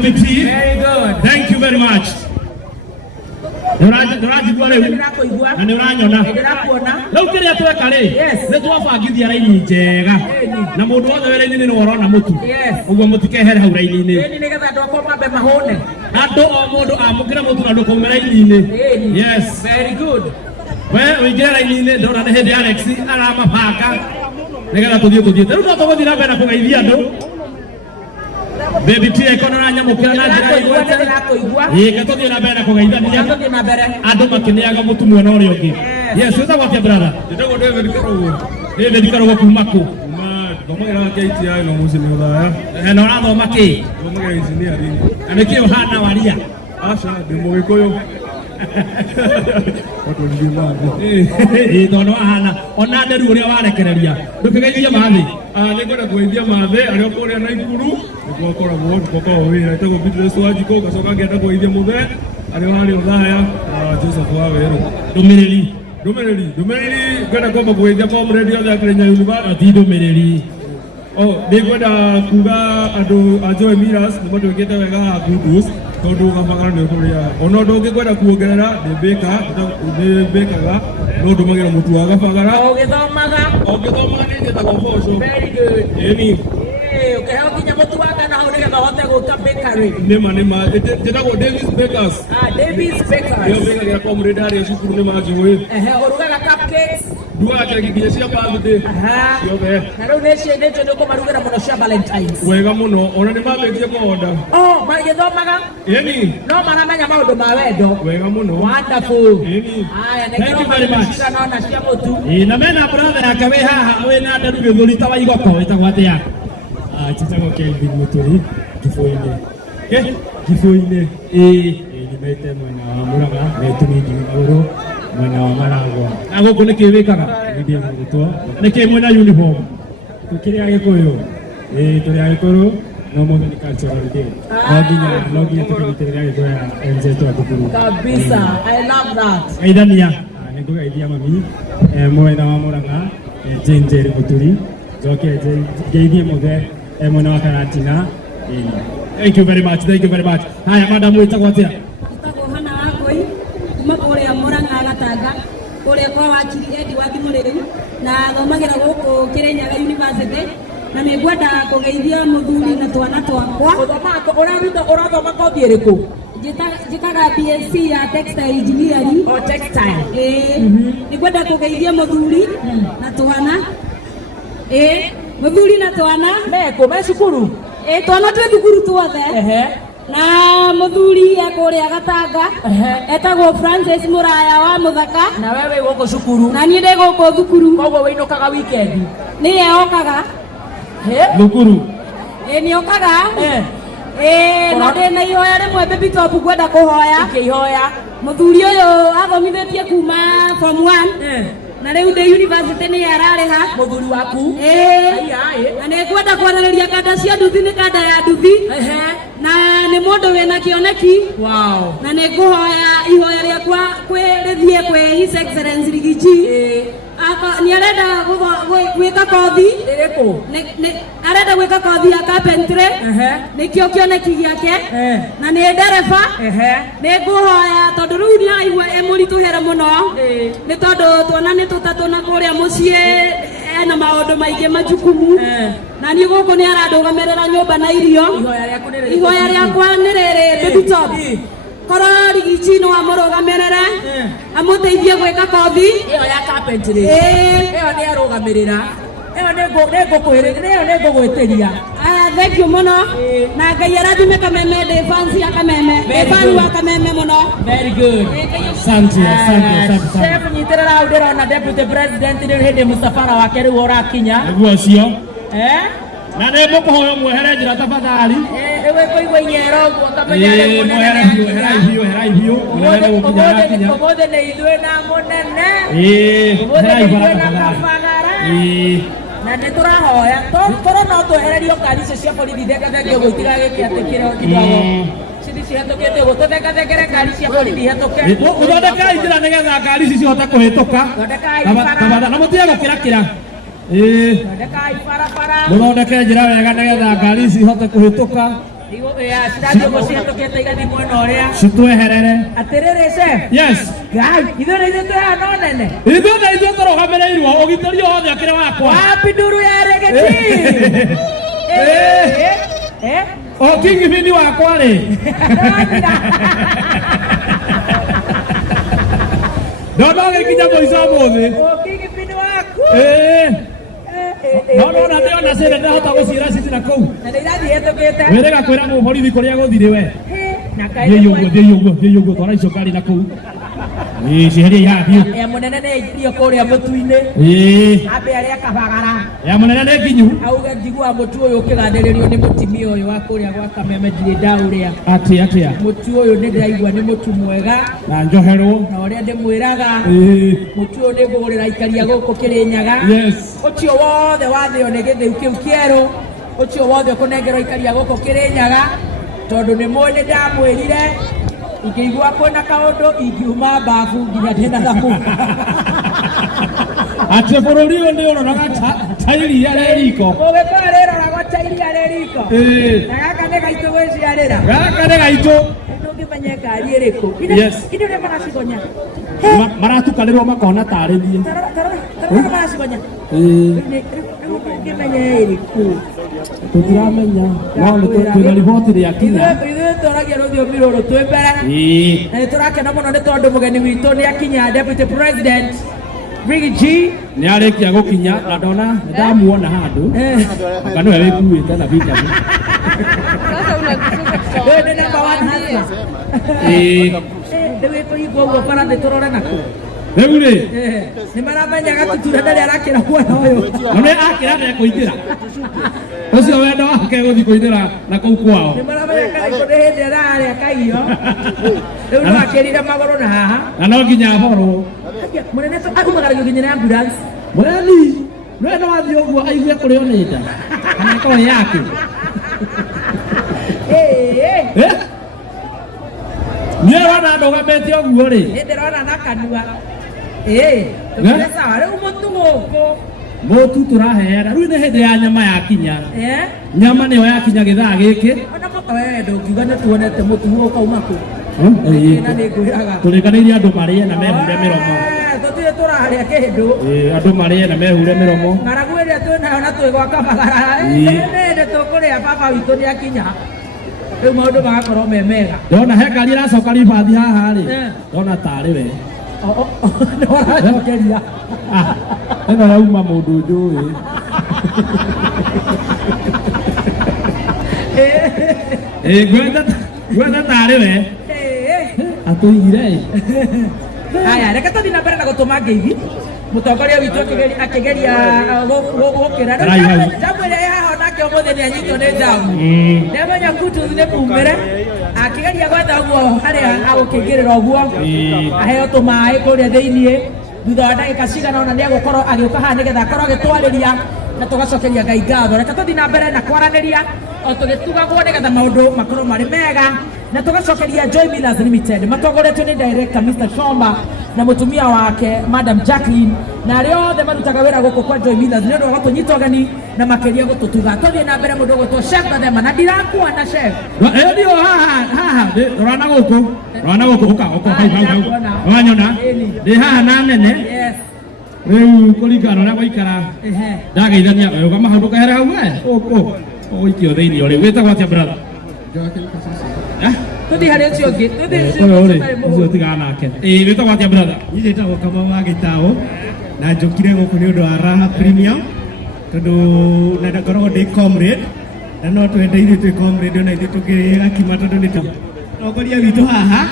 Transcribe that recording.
baby T. Very good. Thank you very much. Nurajigua rĩu na nĩ ũranyona rĩu kĩrĩa tweka rĩ nĩ twabangithia raini njega na mũndũ wothe wĩra-inĩ nĩ worona mũtu ũguo mũtikehere hau raini-inĩ nĩgetha andũ akwa mambe mahũne andũ o mũndũ amũkĩre mũtu na ndũkaume raini-inĩ. Yes, very good. We ũingĩre raini-inĩ ndona nĩ hĩndĩ Alex aramabanga nĩgetha tũthiĩ rĩu no tũgũthiĩ na mbere na kũgeithia andũ. Baby T ekonora nyamukira na njira igwete yega tuthie na mbere kugeithania andu makiniaga mutu mwena uria ungi. Yes, weza gwatia brother ndego David Karogo kuma ku thomagĩra KTI no mucini uthaya na ũrathoma kĩ thomagĩra engineering na nĩkĩ ũhana waria aca ndĩ mũgĩkũyũ Watu ndio Itono ahana ona nderu uria warekereria ndukigeithia mathi nĩngwenda kũgeithia mathe arĩa kũrĩa Naikuru nĩguo koragwo ndũkoragwo wĩra ĩtagwo Beatrice Wanjikũ gacoka ngenda kũgeithia mũthe arĩa warĩ Othaya Joseph Waweru ndũmĩrĩri ngwenda kwamba kũgeithia comrade othe a Kenya University ndũmĩrĩri nĩngwenda kuga andũ a Joy Miras nĩmatwĩkĩte wega haha Kudus tondũ gabagara nĩ kũrĩa ona ũndũ ũngĩkwenda kuongerera nĩmbĩkaga no ndũmagĩra mũtu wa gabagara ũgĩthomaga nĩ njĩtagwo boco very good ĩni ũkĩheo nginya mũtu wa ngano hau nĩgetha ũhote gwĩka bakery nĩma njĩtagwo Davis Bakers Davis Bakers nĩo mbĩkagĩra comrade harĩa cukuru nĩmanjũĩ ũrugaga cupcakes ndugaga keki nginya cia birthday ciothe na rĩu nĩciendetio nĩ ũkũmarugĩra mũno cia Valentines wega mũno ona nĩmambĩtie kũhonda magĩthomaga ĩni no maramenya maũndũ ma wendo wega mũno wonderful ĩni haya Thank you very much. nĩkĩrona cia mũtu na mena brother yake wĩ haha wĩna nderu gĩthũri ta wa igoko wĩtagwo atĩa njĩtagwo Kelvin Mũtũri Kibũinĩ nyumĩte mwena wa Mũrang'a netũmi ngiri magũrũ mwena wa Maragwa gũkũ nĩkĩ wĩkaga ndĩ mũrutwo nĩkĩ mwĩna uniform tũkĩrĩa Gĩkũyũ tũrĩ Agĩkũyũ no mũthenya nĩ cultural day no nginya tũkĩnyitĩrĩra Gĩkũyũ ya enzetu wa thukuru kabisa I love that geithania nĩngũgeithia mami mwena wa Mũrang'a Jane Njeri Mũturi njoke ngeithie mũthe mwena wa Karatina thank you very much haya madam wĩtagwo atĩa Gĩtagwo Hana Wangũi kuma kũrĩa Mũrang'a Gatanga kũrĩa kwa wakiri Endi wa thimũ rĩu na thomagĩra gũkũ Kĩrĩnyaga University na nĩngwenda kũgeithia mũthuri na twana twakwa ũrathoma kothi ĩrĩkũ njĩkaga BSc ya textile engineering textile nĩngwenda kũgeithia mũthuri na twana mũthuri na twana me cukuru twana twĩ thukuru tuothe na mũthuri ekũrĩa Gatanga etagwo Francis Mũraya wa Mũthaka na wewe gũkũ cukuru na niĩ ndĩ gũkũ thukuru koguo wĩinũkaga weekend nĩye okaga thukuru nĩokaga na ndĩ na ihoya rĩmwe baby top ngwenda kũhoya ihoya mũthuri ũyũ athomithĩtie kuma form 1 na rĩu ndĩ university nĩ ararĩha mũthuri waku na nĩngwenda kwarĩrĩria kanda cia nduthi nĩ kanda ya nduthi na nĩ mũndũ wĩna kĩoneki na nĩngũhoya ihoya rĩakwa kwĩrĩthie kwĩ His Excellency Rigiji nĩ arenda gwĩka kothi arenda gwĩka kothi ya carpentry nĩkĩo kĩoneki gĩake na nĩ ndereba nĩngũhoya tondũ rĩu nĩ araigua mũritũhĩre mũno nĩ tondũ twana nĩ tũtatũ na kũrĩa mũciĩ ena maũndũ maingĩ majukumu na niĩ gũkũ nĩ arandũgamĩrĩra nyũmba na irio ihoya rĩakwa nĩ rĩrĩ baby top korwo Rigiji no amũrũgamĩrĩre amũteithie gwĩka kothi ĩyo ya carpentry ĩyo nĩ arũgamĩrĩra ĩyo nĩ ngũgwĩtĩria thank you mũno na Ngai arathime Kameme ndĩ fans ya Kameme ndĩ fan wa Kameme mũno very good asante chef nyitĩrĩra hau ndĩrona deputy president rĩu hĩndĩ mũsafara wake rĩu ũrakinya nĩguo ũcio na nĩ mũkũhoya mwehere njĩra tafadhali wĩkũigua inyero ũguo kamenya herai biũ ũmũthĩ nĩ ithuĩ na mũnene ũmũthĩ nĩ ithuĩ na kabagara na nĩ tũrahoya korwo no twehererio ngari icio cia borithi thengethenge ũguo itigagikiatĩkĩre kitwago cithihetũkĩte ũguo tũthengethengere ngari cia borithi hetũke ũthondekai njĩra nĩgetha ngari ici cihote kũhĩtũka na mũtige gũkĩrakĩra thondekai barabara mũthondeke njĩra wega nĩgetha ngari ici ihote kũhĩtũka cirathiĩ cihetũkĩte igathiĩ mwena ũrĩa citweherere atĩrĩrĩ chef yes ithuĩ na ithuĩ twĩhana nene ithuĩ na ithuĩ tũrũgamĩrĩirwo ũgitĩri wothe akĩrĩ wakwa wapi nduru ya regeti kingibini wakwa rĩ ndona ũgĩkinya mũico mũthĩ kingibini waku no ndĩona cĩrĩ ndahota gũciĩra cithi na kũu na nĩ irathiĩ hetũkĩte wĩrĩga kwĩra mũborithi kũrĩa gũthirĩ we na thiĩ ũguo twara icio ngari na kũu ciheria yathi ya munene nĩ irio kũrĩa mũtu-inĩ ambe arĩa kabagara ya munene nĩ nginyu auga njigua mũtu ũyũ ũkĩgathĩrĩrio nĩ mũtimia ũyũ wa kũrĩa gwa Kameme ndirĩ ndaũrĩa atia mũtu ũyũ nĩ ndĩraigua nĩ mũtu mwega na njoherwo na ũrĩa ndĩmwĩraga mũtu ũyũ nĩ ngũgũrĩra aikaria gũkũ Kĩrĩnyaga ũcio wothe wathĩo nĩ gĩthĩu kĩu kĩerũ ũcio wothe ũkũnengerwo aikaria gũkũ Kĩrĩnyaga tondũ nĩ mũĩ nĩ ndamwĩrire ingĩigua kwĩna kaũndũ ingiuma mbabu nginya ndĩna thabu atĩ bũrũri ũyũ nĩ ũroraga ta iria rĩ riko ũgĩkorwo rĩroragwo ta iria rĩ riko na gaka nĩ gaitũ gwĩciarĩra gaka nĩ gaitũ ndũngĩmenye ngari ĩrĩkũ indo ũrĩa maracigonya maratukanĩrwo makona tarĩ thiĩ tarora maracigonya ndũngĩmenye ĩrĩkũ tũtiramenya no twĩna riboti rĩakinya ithuĩ tũragia rũthiomi rũrũ twĩ mbere na nĩ tũrakena mũno nĩ tondũ mũgeni witũ nĩ akinya Deputy President Riggy G nĩ arĩkia gũkinya na ndona ndamuona handũ anga nĩwe wĩkuĩte na vita wewe nĩ number one hustler ndĩwĩ kũhingwo ũguo bara thĩ tũrore nakũ rĩu rĩ nĩ maramenya gatutura ndarĩ arakĩra kuona ũyũ na nĩ akĩra ndekũingĩra ũcio wendo wake gũthiĩ kũingĩra na kũu kwao nĩ maramenya karĩkũ nĩ hĩndĩ ararĩa kaio rĩu no akĩrire magũrũ na haha na no nginya aborwo mũnene aumagaragia nginya ambulance mũreni nĩwe no wathiĩ ũguo aigue kũrĩo nĩ nda kana korwo yake niĩ wona ndũgamĩte ũguo rĩ nĩ ndĩrona na kanua tũkĩre sawa rĩu mũtu gũkũ mũtu tũraheana rĩu nĩ hĩndĩ ya nyama yakinya nyama nĩyo yakinya gĩthaa gĩkĩ ndũngiuga nĩ tuonete mũtu ũkauma kũ na nĩ ngwĩraga tũrĩkanĩirie andũ marĩe na mehure mĩromo tũtirĩ tũrarĩa kĩndũ andũ marĩe na mehure mĩromo ng'aragu ĩrĩa twĩnayo na twĩ gwa kabagara nĩ tũkũrĩa baba witũ nĩ akinya rĩu maũndũ magakorwo me mega ndona he ngari ĩracoka ribathi haha rĩ ndona tarĩ we nĩ waracokeria ĩno yauma mũndũ njũĩ gwetha tarĩ we atũigire aya reke tũthiĩ na mbere na gũtũma ngeithi mũtongoria witũ akĩgeria gũkĩra jamu ĩrĩa yaha onake ũmũthĩ nĩ anyitwo nĩ jamu nĩamenya kututhi nĩ kumĩre akĩgeria gwetha ũguo harĩa agũkĩingĩrĩra ũguo aheo tũmaĩ kũrĩa thĩiniĩ thutha wa ndagĩka cigana ona nĩ egũkorwo agĩũka haha nĩgetha akorwo agĩtwarĩria na tũgacokeria Ngai ngatho reke tũthiĩ na mbere na kwaranĩria o tũgĩtugagwo nĩgetha maũndũ makorwo marĩ mega na tũgacokeria Joy Millers Limited matongoretio nĩ director Mr. Shomba na mũtumia wake Madam Jacqueline na arĩa othe marutaga wĩra gũkũ kwa Joy Millers nĩ ũndũ wa gũtũnyita ũgeni na makĩria gũtũtuga tũthiĩ na mbere mũndũ gũtwo Chef Gathema na ndirakuona chef ndio haha rwana gũkũ ũka hau wanyona ndĩ haha na nene rĩu kũringana ũrĩa gwaikara ndageithania ũga maũndũ kahere hau ũikio thĩinĩ ũrĩ wĩtagwo atĩa brother tũthiĩ harĩ ũcio ũngĩ ũcio tigana nake wĩtagwo atĩa brother niĩ njĩtagwo Kamau wa Gĩtaũ na njũkire gũkũ nĩ ũndũ wa Raha Premium tondũ na ndakoragwo ndĩ comrade na no twende ithuĩ twĩ comrade ona ithuĩ tũkĩgakima tondũ nĩ mũtongoria witũ haha